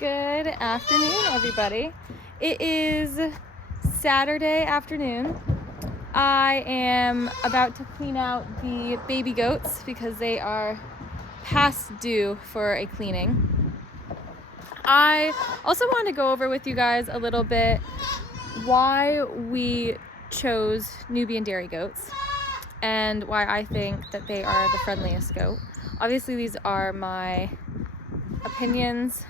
Good afternoon, everybody. It is Saturday afternoon. I am about to clean out the baby goats because they are past due for a cleaning. I also want to go over with you guys a little bit why we chose Nubian dairy goats and why I think that they are the friendliest goat. Obviously, these are my opinions.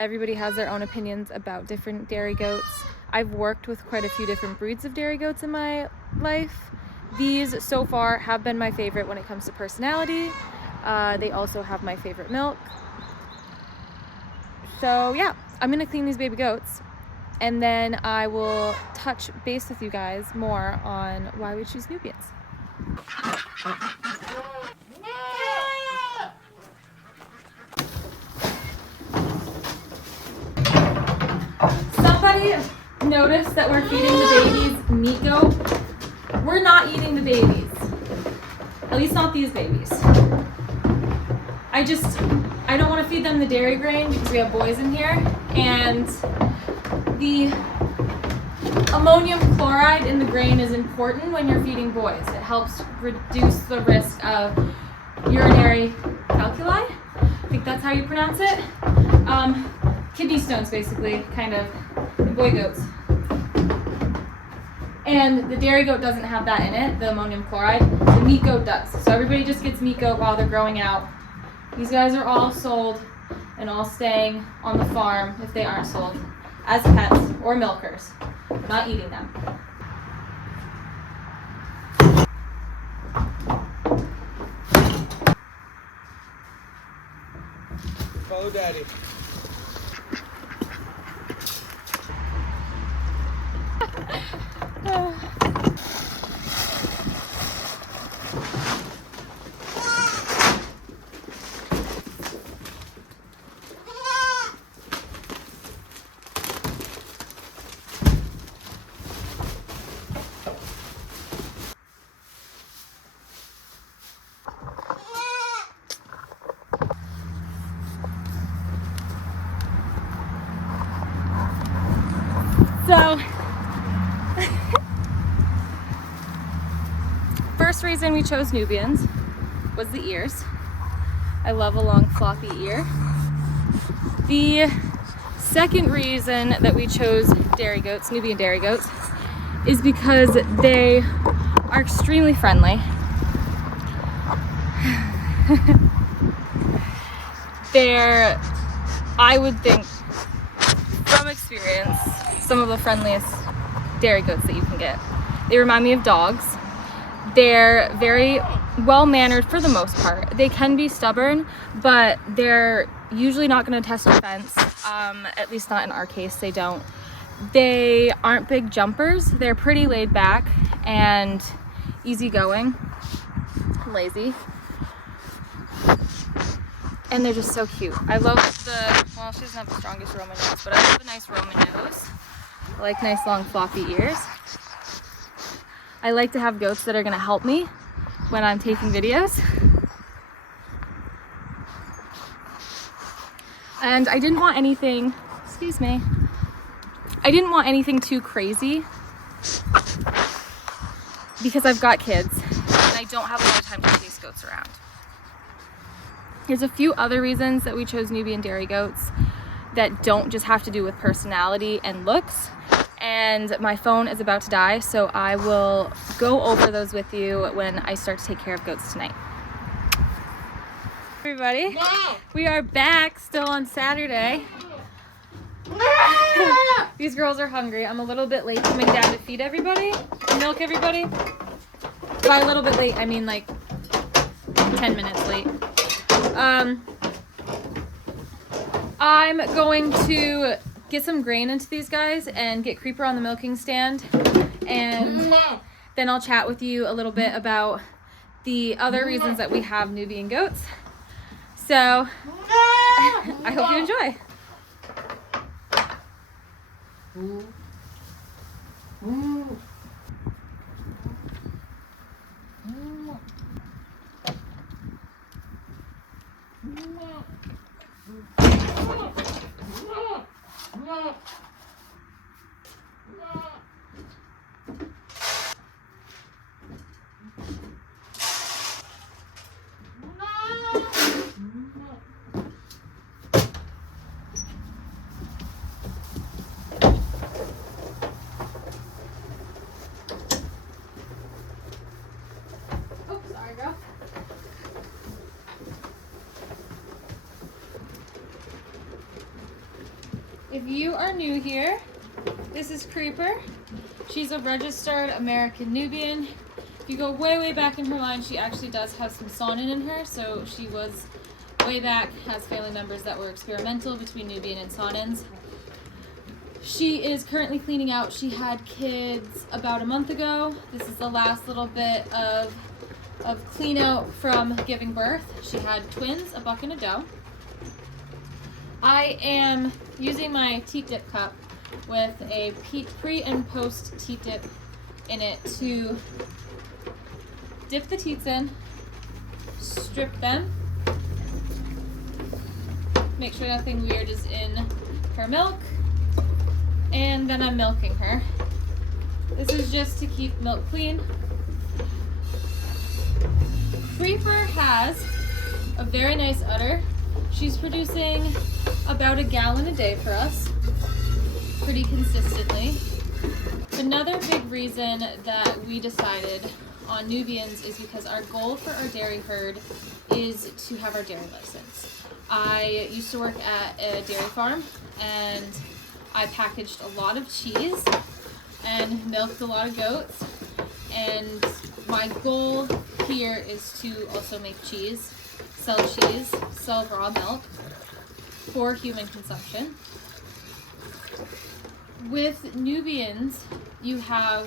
Everybody has their own opinions about different dairy goats. I've worked with quite a few different breeds of dairy goats in my life. These so far have been my favorite when it comes to personality. They also have my favorite milk. So yeah, I'm gonna clean these baby goats and then I will touch base with you guys more on why we choose Nubians. Somebody noticed that we're feeding the babies meat goat. We're not eating the babies. At least not these babies. I don't want to feed them the dairy grain because we have boys in here, and the ammonium chloride in the grain is important when you're feeding boys. It helps reduce the risk of urinary calculi. I think that's how you pronounce it. Kidney stones, basically, kind of, in boy goats. And the dairy goat doesn't have that in it, the ammonium chloride. The meat goat does. So everybody just gets meat goat while they're growing out. These guys are all sold and all staying on the farm if they aren't sold as pets or milkers. Not eating them. Follow Daddy. So, first reason we chose Nubians was the ears. I love a long floppy ear. The second reason that we chose dairy goats, Nubian dairy goats, is because they are extremely friendly. They're, I would think, from experience, some of the friendliest dairy goats that you can get. They remind me of dogs. They're very well-mannered for the most part. They can be stubborn, but they're usually not going to test your fence. At least not in our case, they don't. They aren't big jumpers. They're pretty laid back and easygoing, lazy. And they're just so cute. I love well, she doesn't have the strongest Roman nose, but I love a nice Roman nose. I like nice long floppy ears. I like to have goats that are gonna help me when I'm taking videos. And I didn't want anything, excuse me, I didn't want anything too crazy because I've got kids and I don't have a lot of time to chase goats around. There's a few other reasons that we chose Nubian dairy goats that don't just have to do with personality and looks. And my phone is about to die, so I will go over those with you when I start to take care of goats tonight. Everybody, we are back still on Saturday. These girls are hungry. I'm a little bit late coming down to feed everybody and milk everybody. By a little bit late, I mean like 10 minutes late. I'm going to get some grain into these guys and get Creeper on the milking stand, and then I'll chat with you a little bit about the other reasons that we have Nubian goats. So I hope you enjoy. If you are new here, this is Creeper. She's a registered American Nubian. If you go way, way back in her line, she actually does have some Sonin in her, so she was way back, has family members that were experimental between Nubian and Sonins. She is currently cleaning out. She had kids about a month ago. This is the last little bit of clean out from giving birth. She had twins, a buck and a doe. I am using my teat dip cup with a pre and post teat dip in it to dip the teats in, strip them, make sure nothing weird is in her milk, and then I'm milking her. This is just to keep milk clean. Creeper has a very nice udder. She's producing about a gallon a day for us, pretty consistently. Another big reason that we decided on Nubians is because our goal for our dairy herd is to have our dairy license. I used to work at a dairy farm and I packaged a lot of cheese and milked a lot of goats, and my goal here is to also make cheese, sell raw milk for human consumption. With Nubians, you have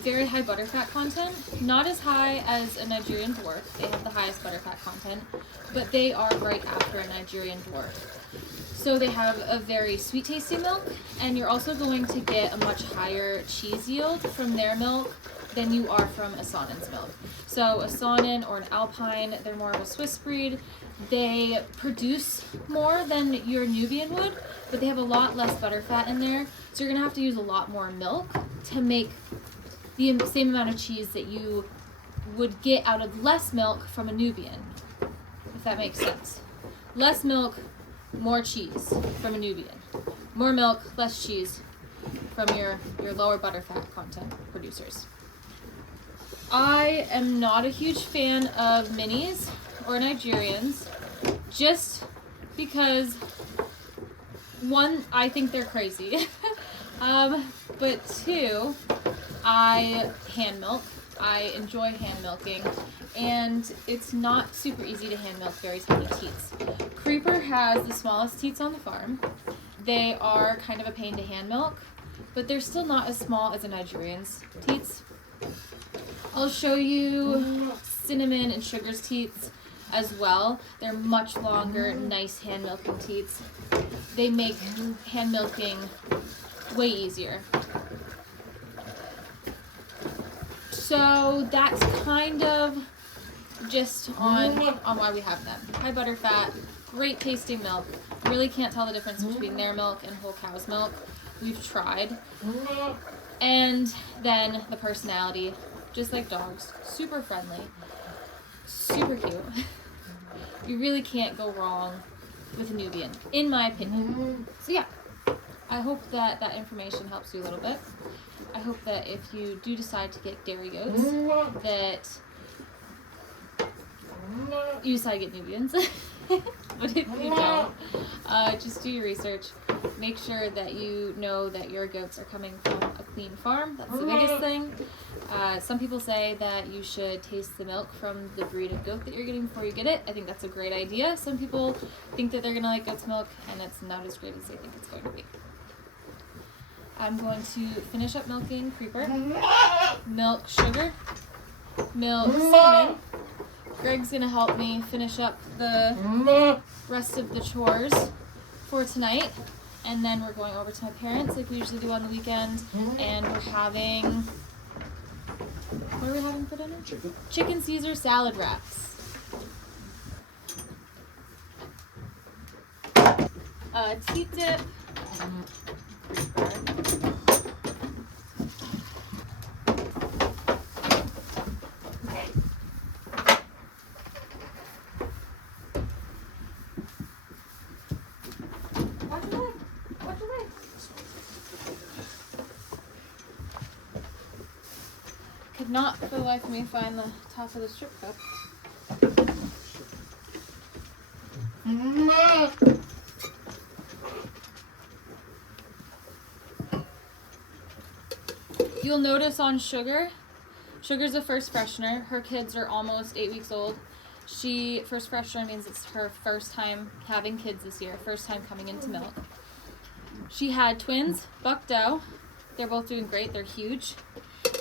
very high butterfat content, not as high as a Nigerian dwarf. They have the highest butterfat content, but they are right after a Nigerian dwarf. So they have a very sweet tasting milk, and you're also going to get a much higher cheese yield from their milk than you are from a Sonin's milk. So a Sonin or an Alpine, they're more of a Swiss breed. They produce more than your Nubian would, but they have a lot less butterfat in there. So you're gonna have to use a lot more milk to make the same amount of cheese that you would get out of less milk from a Nubian, if that makes sense. Less milk, more cheese from a Nubian. More milk, less cheese from your lower butterfat content producers. I am not a huge fan of minis or Nigerians, just because, one, I think they're crazy, but two, I hand milk. I enjoy hand milking, and it's not super easy to hand milk very tiny teats. Creeper has the smallest teats on the farm. They are kind of a pain to hand milk, but they're still not as small as a Nigerian's teats. I'll show you Cinnamon and Sugar's teats as well. They're much longer, nice hand milking teats. They make hand milking way easier. So that's kind of just on why we have them. High butterfat, great tasting milk. Really can't tell the difference between their milk and whole cow's milk. We've tried. And then the personality, just like dogs, super friendly, super cute. You really can't go wrong with a Nubian, in my opinion. So yeah, I hope that that information helps you a little bit. I hope that if you do decide to get dairy goats, that you decide to get Nubians. But if you don't, just do your research. Make sure that you know that your goats are coming from a clean farm. That's the biggest thing. Some people say that you should taste the milk from the breed of goat that you're getting before you get it. I think that's a great idea. Some people think that they're going to like goat's milk, and it's not as great as they think it's going to be. I'm going to finish up milking Creeper, milk Sugar, milk Cinnamon. Greg's going to help me finish up the rest of the chores for tonight. And then we're going over to my parents like we usually do on the weekend. And we're having, what are we having for dinner? Chicken Caesar salad wraps. Teat dip. Could not for the life of me find the top of the strip cup. You'll notice on Sugar's a first freshener. Her kids are almost 8 weeks old. First freshener means it's her first time having kids this year, first time coming into milk. She had twins, buck doe. They're both doing great. They're huge.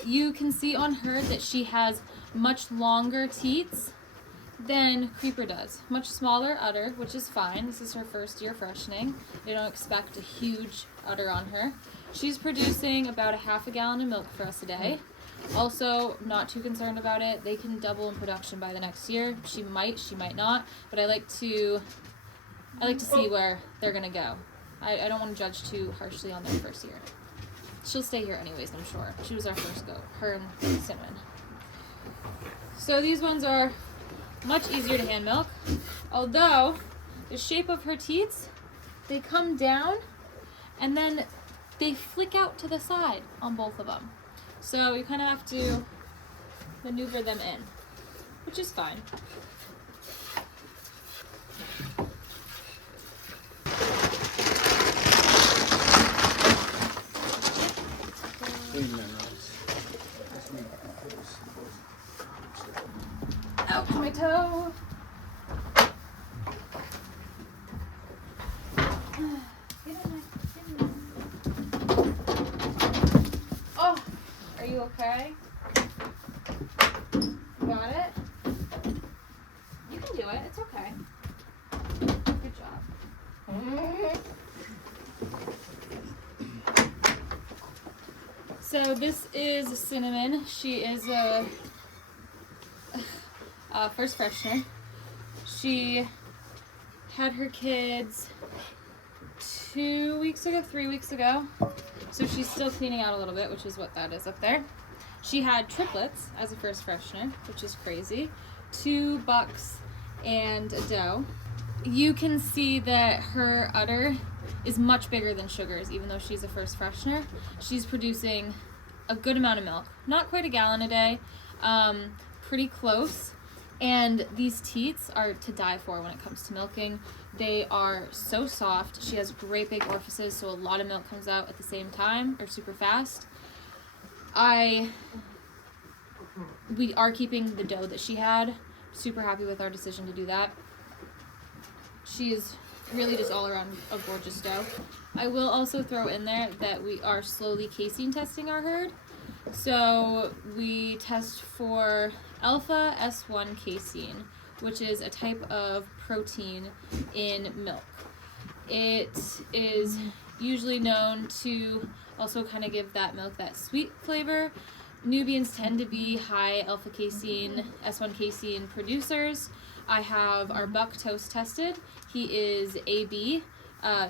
You can see on her that she has much longer teats than Creeper does. Much smaller udder, which is fine. This is her first year freshening. They don't expect a huge udder on her. She's producing about 1/2 gallon of milk for us a day. Also, not too concerned about it. They can double in production by the next year. She might not, but I like to see where they're gonna go. I don't want to judge too harshly on their first year. She'll stay here anyways, I'm sure. She was our first goat, her and Cinnamon. So these ones are much easier to hand milk, although the shape of her teats, they come down and then they flick out to the side on both of them. So you kind of have to maneuver them in, which is fine. Ouch, my toe. Oh, are you okay? Got it? You can do it. It's okay. Good job. So this is Cinnamon. She is a first freshener. She had her kids 3 weeks ago. So she's still cleaning out a little bit, which is what that is up there. She had triplets as a first freshener, which is crazy. 2 bucks and a doe. You can see that her udder is much bigger than Sugar's, even though she's a first freshener. She's producing a good amount of milk. Not quite 1 gallon a day, pretty close. And these teats are to die for when it comes to milking. They are so soft. She has great big orifices, so a lot of milk comes out at the same time, or super fast. We are keeping the doe that she had. Super happy with our decision to do that. She is really just all around a gorgeous doe. I will also throw in there that we are slowly casein testing our herd. So we test for Alpha-S1 casein, which is a type of protein in milk. It is usually known to also kind of give that milk that sweet flavor. Nubians tend to be high alpha casein, S1 casein producers. I have our buck toast tested. He is AB.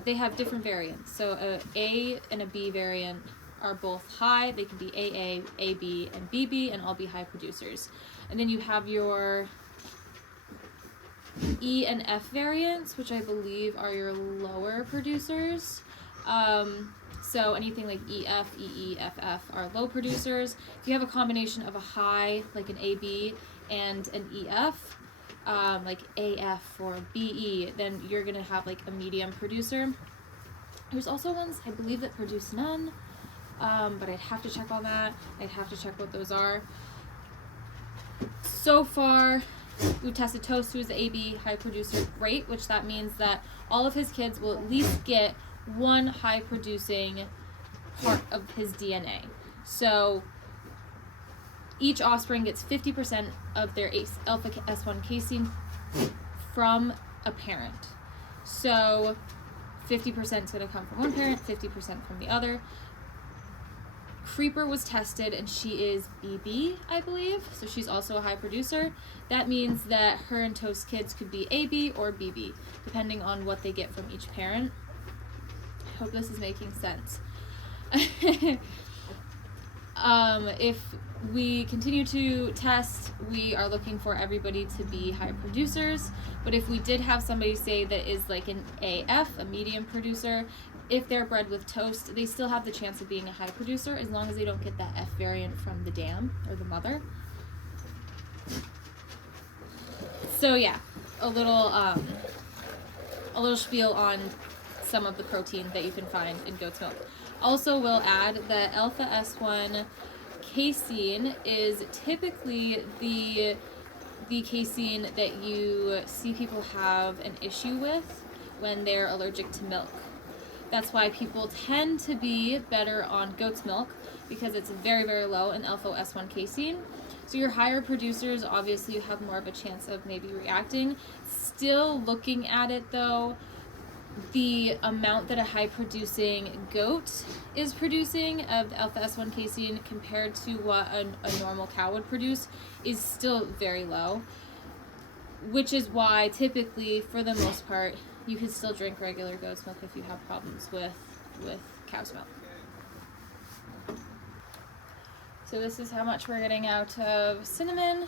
They have different variants. So A and a B variant are both high. They can be AA, AB, and BB, and all be high producers. And then you have your E and F variants, which I believe are your lower producers. So anything like EF, EE, FF are low producers. If you have a combination of a high, like an AB, and an EF, like AF or BE, then you're gonna have like a medium producer. There's also ones, I believe, that produce none, but I'd have to check on that. I'd have to check what those are. So far, we tested Toast, who is the AB high producer, great, which that means that all of his kids will at least get one high producing part of his DNA. So each offspring gets 50% of their Alpha-S1 casein from a parent. So 50% is going to come from one parent, 50% from the other. Creeper was tested and she is BB, I believe, so she's also a high producer. That means that her and Toast kids could be AB or BB, depending on what they get from each parent. I hope this is making sense. If we continue to test, we are looking for everybody to be high producers, but if we did have somebody say that is like an AF, a medium producer, if they're bred with Toast, they still have the chance of being a high producer as long as they don't get that F variant from the dam or the mother. So yeah, a little spiel on some of the protein that you can find in goat's milk. Also, will add that Alpha-S1 casein is typically the casein that you see people have an issue with when they're allergic to milk. That's why people tend to be better on goat's milk, because it's very, very low in Alpha-S1 casein. So your higher producers, obviously you have more of a chance of maybe reacting. Still looking at it though, the amount that a high producing goat is producing of the Alpha-S1 casein compared to what a normal cow would produce is still very low, which is why typically, for the most part, you can still drink regular goat's milk if you have problems with cow's milk. So this is how much we're getting out of cinnamon.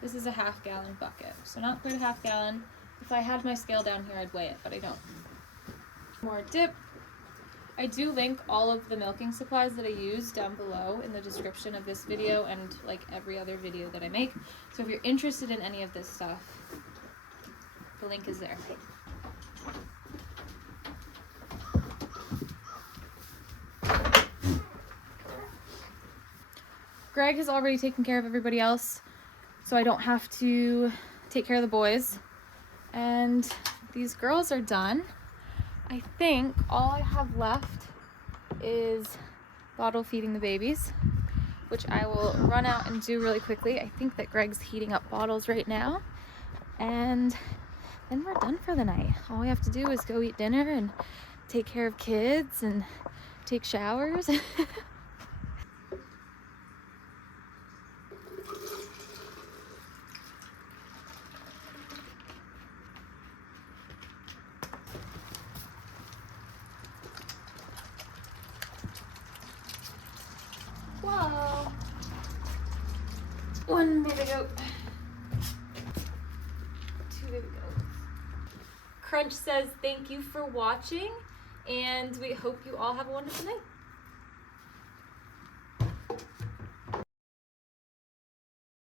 This is a half-gallon bucket, so not quite a half gallon. If I had my scale down here, I'd weigh it, but I don't. More dip. I do link all of the milking supplies that I use down below in the description of this video and like every other video that I make. So if you're interested in any of this stuff, the link is there. Greg has already taken care of everybody else, so I don't have to take care of the boys. And these girls are done. I think all I have left is bottle feeding the babies, which I will run out and do really quickly. I think that Greg's heating up bottles right now, and then we're done for the night. All we have to do is go eat dinner and take care of kids and take showers. Whoa! One baby goat. Two baby goats. Crunch says thank you for watching, and we hope you all have a wonderful night.